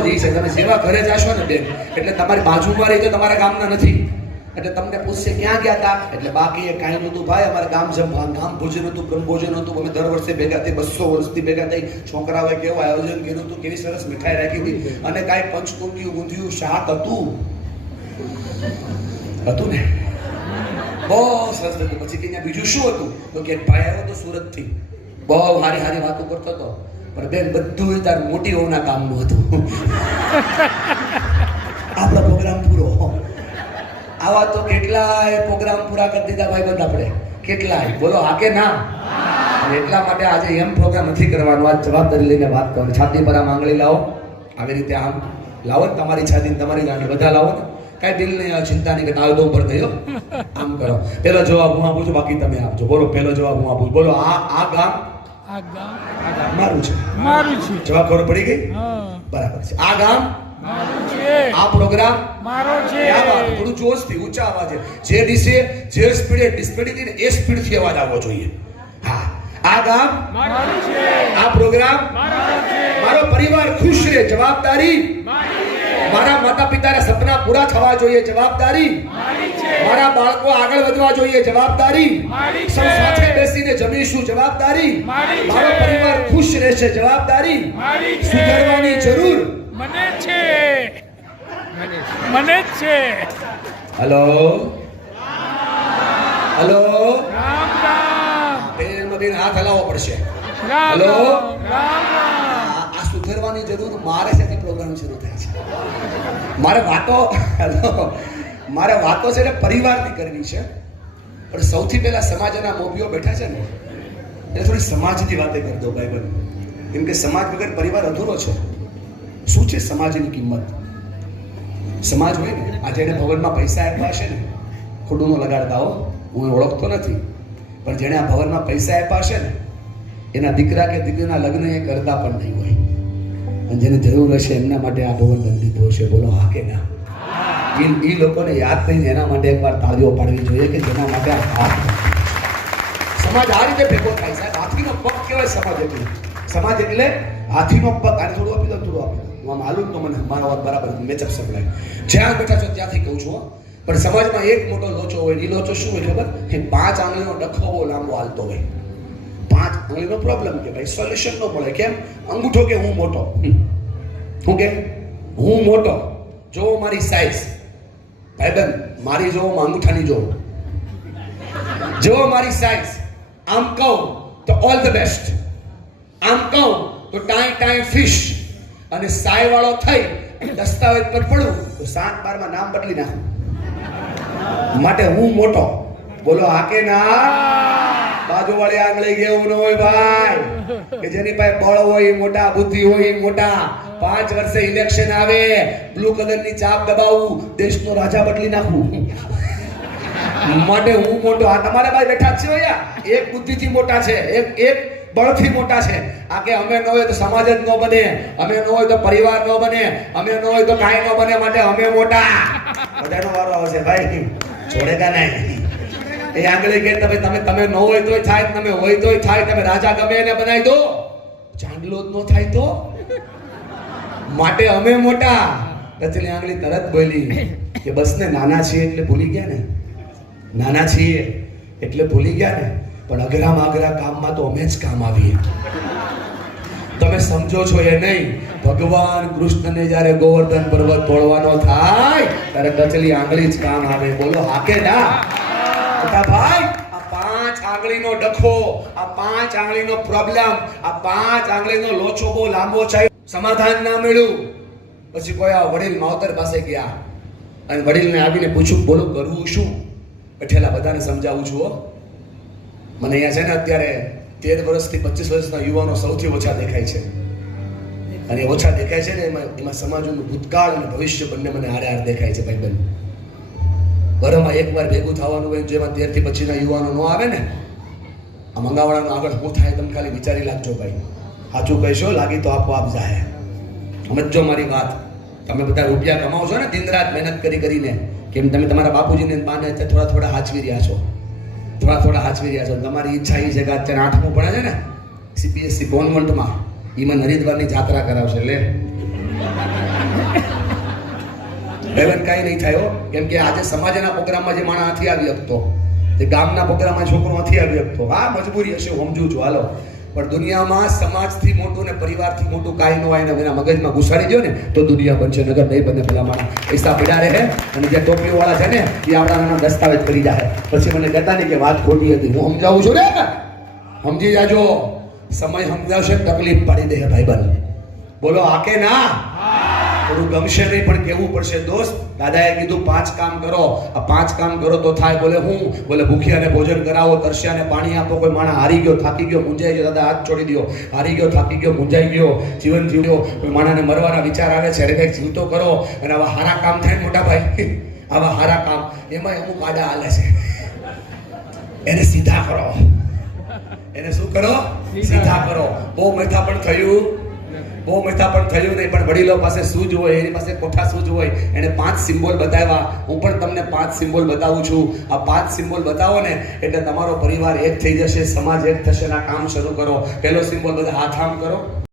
જ ઈ છે, તમે જેવા ઘરે જાશો ને બેન, એટલે તમારી બાજુમાં રહી તો તમારા ગામના નથી. એટલે તમને પૂછશે, ક્યાં ગયા હતા એટલે બાકી એ કાંઈ નહોતું, ભાઈ, અમારા ગામ જમવા ગામ ભોજન હતું બ્રહ્મ ભોજન હતું. અમે દર વર્ષે ભેગા થઈ, બસો વર્ષથી ભેગા થઈ. છોકરાઓએ કેવું આયોજન કર્યું હતું, કેવી સરસ મીઠાઈ રાખી હતી. અને કાંઈ પંચકુંડિયું ઊંધિયું શાક હતું. હતું ને? બહુ સરસ હતું. પછી અહીંયા બીજું શું હતું? તો કે, ભાઈ આવ્યો હતો સુરતથી. બહુ હારી હારી વાતો કરતો હતો. પણ બેન બધું તાર મોટી હોના કામનું હતું. આપણો પ્રોગ્રામ પૂરો આવા તો કેટલાય પ્રોગ્રામ પૂરા કરી દીધા ભાઈ બંધ આપણે. કેટલાય? બોલો હા કે ના એટલા માટે આજે એમ પ્રોગ્રામ નથી કરવાનો. આજ જવાબદારી લઈને વાત કરવાની છાતી પર આંગળી લાવો. આવી રીતે આમ લાવો તમારી છાતી તમારી આંગળી બધા લાવો ને. કાંઈ દિલ નહીં ચિંતા નહીં કે તાવ તો ઉપર થયો. આમ કરો. પેલો જવાબ હું આપું છું, બાકી તમે આપજો. બોલો, પેલો જવાબ હું આપું બોલો, આ આ ગામ આ ગામ મારું છે. મારું છે. જવાબ ખબર પડી ગઈ? બરાબર છે. આ ગામ આ પ્રોગ્રામ મારો છે. થોડું જોશથી ઊંચા અવાજે. જે દિશે જે સ્પીડે ડિસ્પીડ ને એ સ્પીડથી અવાજ આવવો જોઈએ. હા. આ ગામ મારું છે. આ પ્રોગ્રામ મારો છે. મારો પરિવાર ખુશ રહે. જવાબદારી મારા માતા પિતાના સપના પૂરા થવા જોઈએ જવાબદારી મારા બાળકો આગળ વધવા જોઈએ જવાબદારી સૌ સાથે બેસીને જમીશું જવાબદારી મારો પરિવાર ખુશ રહેશે જવાબદારી સુધારવાની જરૂર. મને છે. મને જ છે. હલો? હલો? રામ રામ. બેન બેન હાથ હલાવવો પડશે. હલો? રામ રામ. રામ આ સુધારવાની જરૂર મારે સાથે પ્રોગ્રામ શરૂ થાય છે. મારે વાતો મારે વાતો છે ને પરિવારની કરવી છે. પણ સૌથી પહેલા સમાજના મોભીઓ બેઠા છે ને એટલે થોડી સમાજની વાતે કરી દો ભાઈ બંધ કેમ કે સમાજ વગર પરિવાર અધૂરો છે. શું છે સમાજની કિંમત? સમાજ હોય ને, આજે એને ભવનમાં પૈસા આપ્યા હશે ને ખોટું ન લગાડતા હો, હું ઓળખતો નથી. પણ જેણે આ ભવનમાં પૈસા આપ્યા હશે ને, એના દીકરા કે દીકરીના લગ્ન એ કરતા પણ નહીં હોય. અને જેને જરૂર હશે એમના માટે આ ભવન બંધિત હશે બોલો, હા કે ના? એ લોકોને યાદ થઈને એના માટે એકવાર તાળીઓ પાડવી જોઈએ કે જેના માટે આ સમાજ આ રીતે ભેગો થાય. સાહેબ, હાથીનો પગ કહેવાય સમાજ એટલે. સમાજ એટલે હાથીનો પગ. આને થોડું આપી દો, થોડું આપી દો. હું માલુમ તો મને મારો વાત બરાબર મેચઅપ સંભળાય. જ્યાં બેઠા છો ત્યાંથી કહું છું. પણ સમાજમાં એક મોટો લોચો હોય એ લોચો શું હોય ખબર? કે પાંચ આંગળીનો ડખો લાંબો હાલતો હોય. પાંચ આંગળીનો પ્રોબ્લેમ કે ભાઈ સોલ્યુશન ન મળે. કેમ? અંગૂઠો કે હું મોટો. હું કે? હું મોટો. જો મારી સાઈઝ ભાઈબંધ મારી જોવો અંગૂઠાની જોવો. જો મારી સાઈઝ આમ કહું તો ઓલ ધ બેસ્ટ આમ કહું તો ટાઈ ટાઈ ફિશ અને સાય વાળો થઈ દસ્તાવેજ પર પડું તો સાત બારમાં નામ બદલી નાખું. માટે હું મોટો. બોલો હા કે ના? બાજુ વાળી આંગળી કેવું ન હોય ભાઈ. કે જેની પાસે બળ હોય મોટા, બુદ્ધિ હોય મોટા. પાંચ વર્ષે ઇલેક્શન આવે બ્લુ કલરની ચાપ દબાવું, દેશનો રાજા બદલી નાખું. માટે હું મોટો આ તમારા ભાઈ બેઠા છે અહીંયા. એક બુદ્ધિથી મોટા છે, એક એક બળથી મોટા છે. આ કે અમે ન હોય તો સમાજ જ ન બને, અમે ન હોય તો પરિવાર ન બને, અમે ન હોય તો કાંઈ ન બને માટે અમે મોટા. બધાનો વારો આવશે ભાઈ. છોડેગા નહીં? એ આંગળી કે તમે તમે તમે ન હોય તોય થાય, તમે હોય તોય થાય, તમે રાજા ગમે એને બનાવી દો. ચાંદલો જ ન થાય તો? માટે અમે મોટા. રચલી આંગળી તરત બોલી કે બસ ને નાના છીએ એટલે ભૂલી ગયા ને? નાના છીએ એટલે ભૂલી ગયા ને? પણ અઘરામાં અઘરા કામમાં તો અમે જ કામ આવીએ. તમે સમજો છો એ નહીં. ભગવાન કૃષ્ણને જ્યારે ગોવર્ધન પર્વત તોડવાનો થાય, ત્યારે કચલી આંગળી જ કામ આવે. બોલો, હાકે ના બધાને સમજાવું છું હો. મને અહીંયા છે ને અત્યારે તેર વર્ષથી પચીસ વર્ષના યુવાનો સૌથી ઓછા દેખાય છે. અને ઓછા દેખાય છે ને, એમાં એમાં સમાજનું ભૂતકાળ અને ભવિષ્ય બંને મને હારે હાર દેખાય છે ભાઈ બંધ વરમાં એકવાર ભેગું થવાનું હોય જેમાં તેરથી પછીના યુવાનો ન આવે ને, આ મંગાવાળાનું આગળ શું થાય તમે ખાલી વિચારી લાગજો ભાઈ. સાચું કહેશો, લાગી તો આપોઆપ જાય સમજો મારી વાત. તમે બધા રૂપિયા કમાવો છો ને, દિન રાત મહેનત કરી કરીને, કેમ તમે તમારા બાપુજીને માને થોડા થોડા હાચવી રહ્યા છો. થોડા થોડા હાચવી રહ્યા છો. તમારી ઈચ્છા એ છે કે અત્યારે આઠમું ભણે છે ને સીપીએસસી કોન્વન્ટમાં એમાં હરિદ્વારની જાત્રા કરાવશે, લે. ભાઈબંધ કાંઈ નહીં થયો કેમ કે આજે સમાજના પ્રોગ્રામમાં જે માણસ નથી આવી શકતો તે ગામના પ્રોગ્રામમાં છોકરો નથી આવી શકતો, હા, મજબૂરી હશે સમજુ છું, હાલો. પણ દુનિયામાં સમાજથી મોટું ને પરિવારથી મોટું કાંઈ ન હોય ને એના મગજમાં ઘુસાડી દો ને, તો દુનિયા બનશે, નગર નહીં બને પેલા માણસ. પૈસા પડ્યા રહે અને જે ટોપીવાળા છે ને, એ આપણા દસ્તાવેજ કરી જાય પછી મને કહેતા નહીં કે વાત ખોટી હતી. હું સમજાવું છું ને? સમજી જાજો. સમય સમજાવશે, તકલીફ પાડી દે, ભાઈબંધ. બોલો આ કે ના થોડું ગમશે નહીં પણ કેવું પડશે દોસ્ત દાદાએ કીધું પાંચ કામ કરો. આ પાંચ કામ કરો તો થાય બોલે હું? બોલે ભૂખ્યાને ભોજન કરાવો તરસ્યાને પાણી આપો. કોઈ માણસ હારી ગયો થાકી ગયો મુંજાઈ ગયો દાદા હાથ છોડી દો હારી ગયો થાકી ગયો મુંજાઈ ગયો જીવન જીવ્યો. કોઈ માણસને મરવાના વિચાર આવે છે અરે કંઈક જીવતો કરો. અને આવા હારા કામ થાય મોટા ભાઈ. આવા હારા કામ એમાં અમુક આડા હાલે છે. એને સીધા કરો. એને શું કરો? સીધા કરો. બહુ મથા પણ થયું. બહુ મથા પણ થયું નહીં, પણ વડીલો પાસે સૂઝ હોય, એની પાસે કોઠા સૂઝ હોય એને પાંચ સિમ્બોલ બતાવ્યા. હું પણ તમને પાંચ સિમ્બોલ બતાવું છું. આ પાંચ સિમ્બોલ બતાવો ને, એટલે તમારો પરિવાર એક થઈ જશે, સમાજ એક થશે આ કામ શરૂ કરો. પહેલો સિમ્બોલ બધા હાથ આમ કરો.